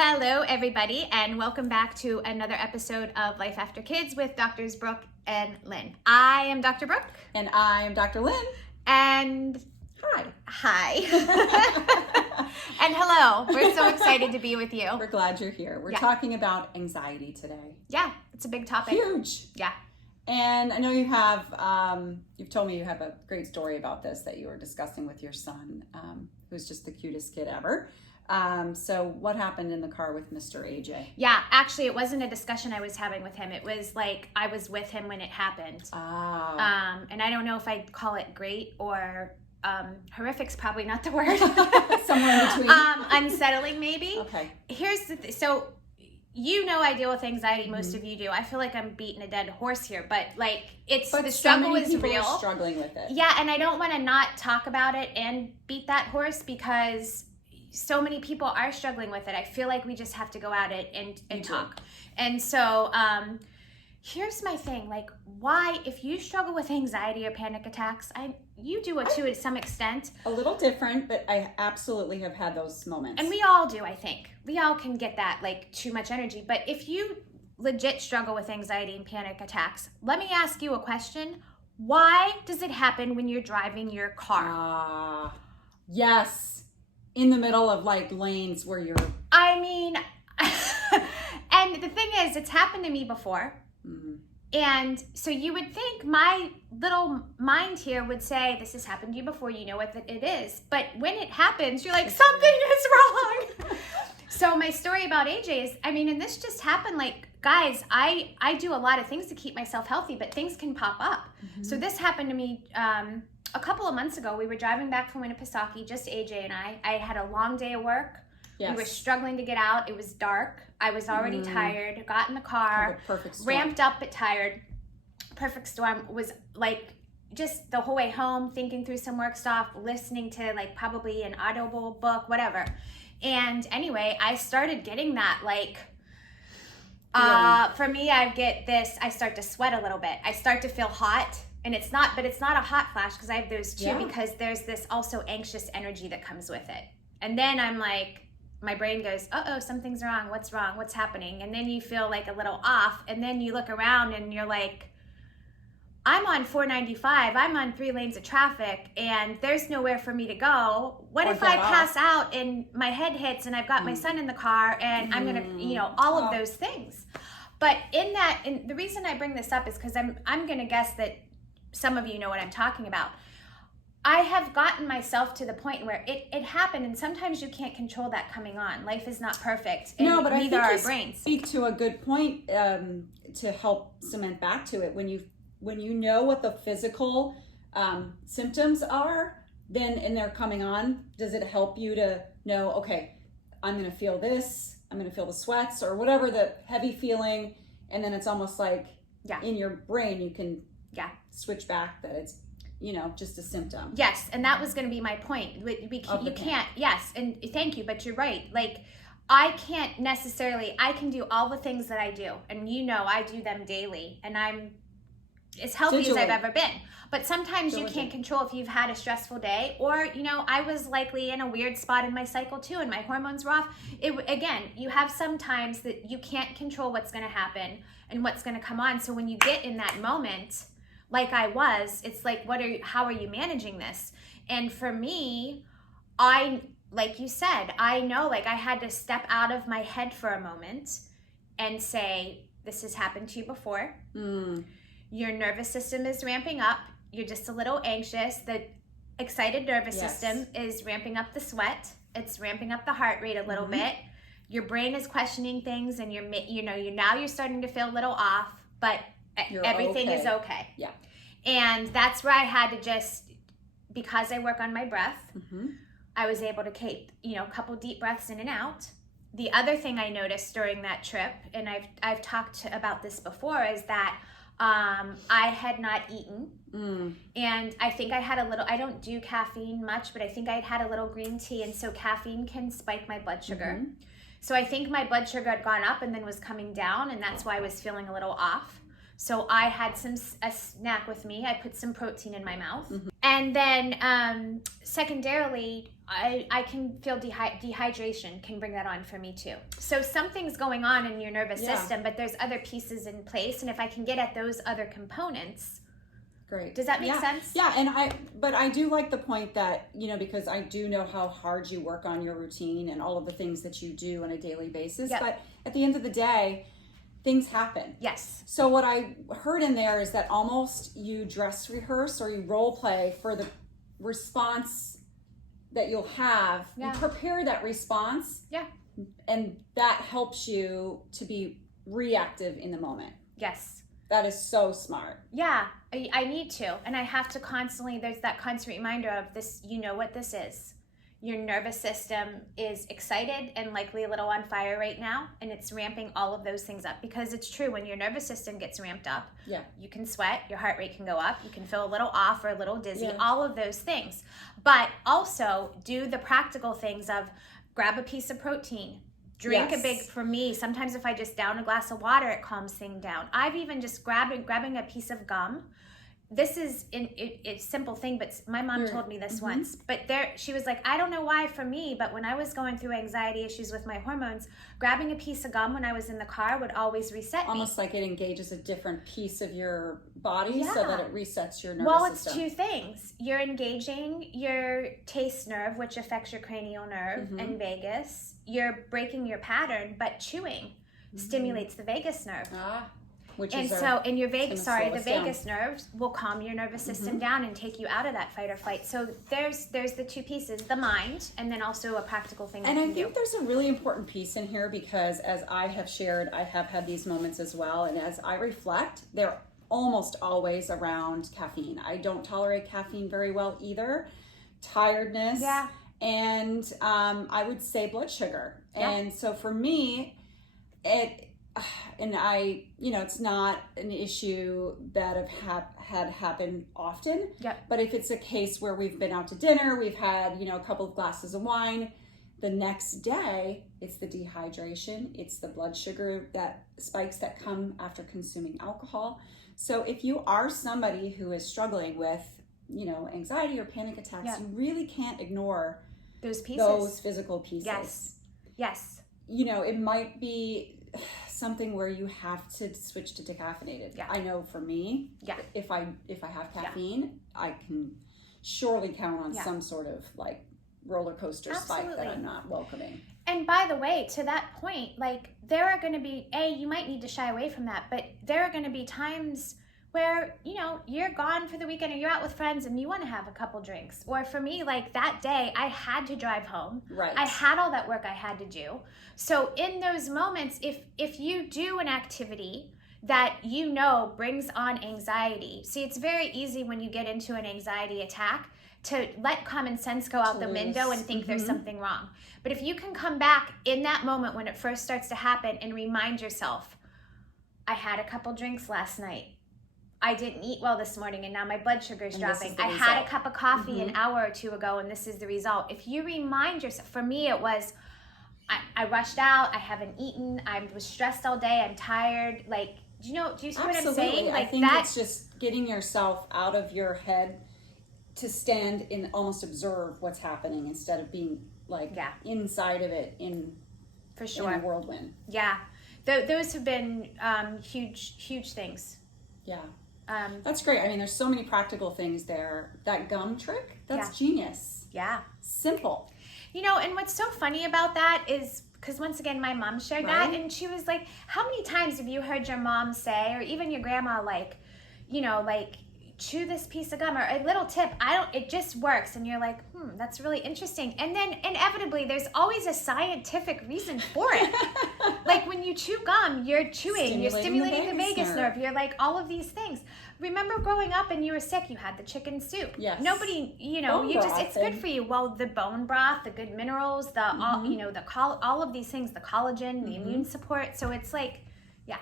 Hello, everybody, and welcome back to another episode of Life After Kids with Doctors Brooke and Lynn. I am Dr. Brooke. And I'm Dr. Lynn. And hi. And hello. We're so excited to be with you. We're glad you're here. We're talking about anxiety today. Yeah, it's a big topic. Huge. Yeah. And I know you have, you've told me you have a great story about this that you were discussing with your son, who's just the cutest kid ever. So what happened in the car with Mr. AJ? Yeah, actually, it wasn't a discussion I was having with him. It was like I was with him when it happened. And I don't know if I'd call it great or horrific's probably not the word. Somewhere in between. Unsettling, maybe. Okay. Here's the so you know I deal with anxiety. Most of you do. I feel like I'm beating a dead horse here, but like the struggle is real. Are struggling with it. Yeah, and I don't want to not talk about it and beat that horse because so many people are struggling with it. I feel like we just have to go at it and talk. And so here's my thing, like, why, if you struggle with anxiety or panic attacks, you do it too to some extent. A little different, but I absolutely have had those moments. And we all do, I think. We all can get that, like, too much energy. But if you legit struggle with anxiety and panic attacks, let me ask you a question. Why does it happen when you're driving your car? Yes. In the middle of like lanes where you're... I mean, and the thing is, it's happened to me before. Mm-hmm. And so you would think my little mind here would say, this has happened to you before, you know what it is. But when it happens, you're like, something is wrong. So my story about AJ is, I mean, and this just happened, like, guys, I do a lot of things to keep myself healthy, but things can pop up. Mm-hmm. So this happened to me a couple of months ago. We were driving back from Winnipesaukee, just AJ and I. I had a long day of work. Yes. We were struggling to get out. It was dark. I was already tired. Got in the car. Perfect storm. Ramped up but tired. Perfect storm. Was like just the whole way home, thinking through some work stuff, listening to like probably an Audible book, whatever. And anyway, I started getting that like, for me, I start to sweat a little bit. I start to feel hot. And it's not a hot flash because I have those too, because there's this also anxious energy that comes with it. And then I'm like, my brain goes, uh-oh, something's wrong. What's wrong? What's happening? And then you feel like a little off. And then you look around and you're like, I'm on 495. I'm on 3 lanes of traffic and there's nowhere for me to go. What if I pass out and my head hits and I've got my son in the car and I'm going to, all of those things. But and the reason I bring this up is because I'm going to guess that some of you know what I'm talking about. I have gotten myself to the point where it happened, and sometimes you can't control that coming on. Life is not perfect, and no, but neither I think are our brains. Speak to a good point to help cement back to it. When you know what the physical symptoms are, then and they're coming on, does it help you to know, okay, I'm going to feel this, I'm going to feel the sweats or whatever the heavy feeling, and then it's almost like in your brain you can switch back that it's just a symptom. Yes, and that was going to be my point. You can't. Yes, and thank you, but you're right. Like, I can't necessarily. I can do all the things that I do, and I do them daily, and I'm as healthy as I've ever been. But sometimes you can't control if you've had a stressful day, or I was likely in a weird spot in my cycle too, and my hormones were off. You have some times that you can't control what's going to happen and what's going to come on. So when you get in that moment, like I was, it's like, how are you managing this? And for me, like you said, I know, like, I had to step out of my head for a moment and say, this has happened to you before. Your nervous system is ramping up. You're just a little anxious. The excited nervous system is ramping up the sweat. It's ramping up the heart rate a little bit. Your brain is questioning things, and you're starting to feel a little off, but everything is okay. Yeah. And that's where I had to just, because I work on my breath, I was able to keep, a couple deep breaths in and out. The other thing I noticed during that trip, and I've talked about this before, is that I had not eaten. And I think I had a little, I don't do caffeine much, but I think I'd had a little green tea, and so caffeine can spike my blood sugar. So I think my blood sugar had gone up and then was coming down, and that's why I was feeling a little off. So I had a snack with me. I put some protein in my mouth. And then secondarily, I can feel dehydration can bring that on for me too. So something's going on in your nervous system, but there's other pieces in place. And if I can get at those other components, great. Does that make sense? Yeah, and I do like the point that, because I do know how hard you work on your routine and all of the things that you do on a daily basis. Yep. But at the end of the day, things happen. Yes. So what I heard in there is that almost you dress rehearse or you role play for the response that you'll have. Yeah. You prepare that response. Yeah. And that helps you to be reactive in the moment. Yes. That is so smart. Yeah, I need to. And I have to constantly, there's that constant reminder of this, what this is. Your nervous system is excited and likely a little on fire right now, and it's ramping all of those things up, because it's true, when your nervous system gets ramped up, you can sweat, your heart rate can go up, you can feel a little off or a little dizzy, all of those things. But also do the practical things of grab a piece of protein, drink for me, sometimes if I just down a glass of water, it calms things down. I've even just grabbing a piece of gum. This is a simple thing, but my mom told me this once. But she was like, I don't know why for me, but when I was going through anxiety issues with my hormones, grabbing a piece of gum when I was in the car would always reset me. Almost like it engages a different piece of your body so that it resets your nervous system. Well, it's two things. You're engaging your taste nerve, which affects your cranial nerve and vagus. You're breaking your pattern, but chewing stimulates the vagus nerve. Your vagus nerves will calm your nervous system down and take you out of that fight or flight. So there's the two pieces, the mind, and then also a practical thing. And I think there's a really important piece in here, because as I have shared, I have had these moments as well. And as I reflect, they're almost always around caffeine. I don't tolerate caffeine very well either. Tiredness. Yeah. And I would say blood sugar. Yeah. And so for me, it's not an issue that had happened often. Yep. But if it's a case where we've been out to dinner, we've had, a couple of glasses of wine, the next day, it's the dehydration, it's the blood sugar that spikes that come after consuming alcohol. So if you are somebody who is struggling with, anxiety or panic attacks, you really can't ignore those pieces, those physical pieces. Yes. It might be something where you have to switch to decaffeinated. Yeah. I know for me, if I have caffeine, I can surely count on some sort of like roller coaster spike that I'm not welcoming. And by the way, to that point, like there are going to be, you might need to shy away from that, but there are going to be times where, you're gone for the weekend or you're out with friends and you want to have a couple drinks. Or for me, like that day, I had to drive home. Right. I had all that work I had to do. So in those moments, if you do an activity that brings on anxiety, see, it's very easy when you get into an anxiety attack to let common sense go out the window and think there's something wrong. But if you can come back in that moment when it first starts to happen and remind yourself, I had a couple drinks last night. I didn't eat well this morning and now my blood sugar is dropping. I had a cup of coffee an hour or two ago and this is the result. If you remind yourself, for me it was, I rushed out, I haven't eaten, I was stressed all day, I'm tired. Like, do you see what I'm saying? Like I think it's just getting yourself out of your head to stand and almost observe what's happening instead of being like inside of it in a whirlwind. Yeah. Those have been huge things. Yeah. That's great. I mean, there's so many practical things there. That gum trick, that's genius. Yeah. Simple. And what's so funny about that is, because once again, my mom shared that, and she was like, how many times have you heard your mom say, or even your grandma, like, chew this piece of gum, or a little tip, it just works, and you're like, that's really interesting. And then inevitably there's always a scientific reason for it. Like when you chew gum, you're stimulating the vagus nerve. You're like all of these things. Remember growing up and you were sick, you had the chicken soup. Yes. Nobody, it's good for you. Well, the bone broth, the good minerals, all of these things, the collagen, the immune support. So it's like, yeah.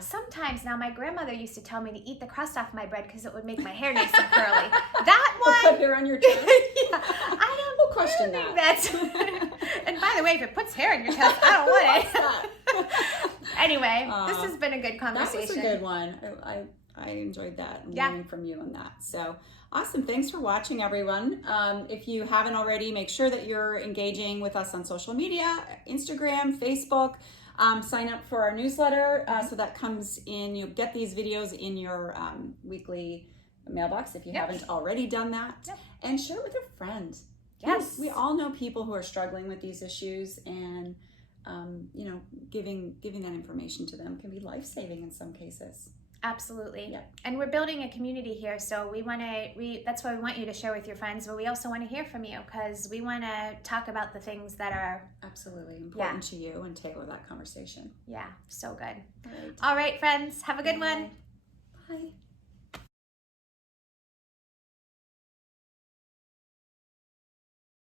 Sometimes now, my grandmother used to tell me to eat the crust off my bread because it would make my hair nice and curly. That one. Or put hair on your chest. We'll question that. And by the way, if it puts hair on your chest, I don't want it. Anyway, this has been a good conversation. That was a good one. I enjoyed that and learning from you on that. So awesome. Thanks for watching, everyone. If you haven't already, make sure that you're engaging with us on social media, Instagram, Facebook. Sign up for our newsletter so that comes in. You'll get these videos in your weekly mailbox if you haven't already done that. Yep. And share it with your friends. Yes. We all know people who are struggling with these issues, and giving that information to them can be life-saving in some cases. Absolutely. Yeah. And we're building a community here, so that's why we want you to share with your friends, but we also want to hear from you because we want to talk about the things that are absolutely important to you and tailor that conversation. Yeah, so good. All right. All right, friends, have a good one. Bye.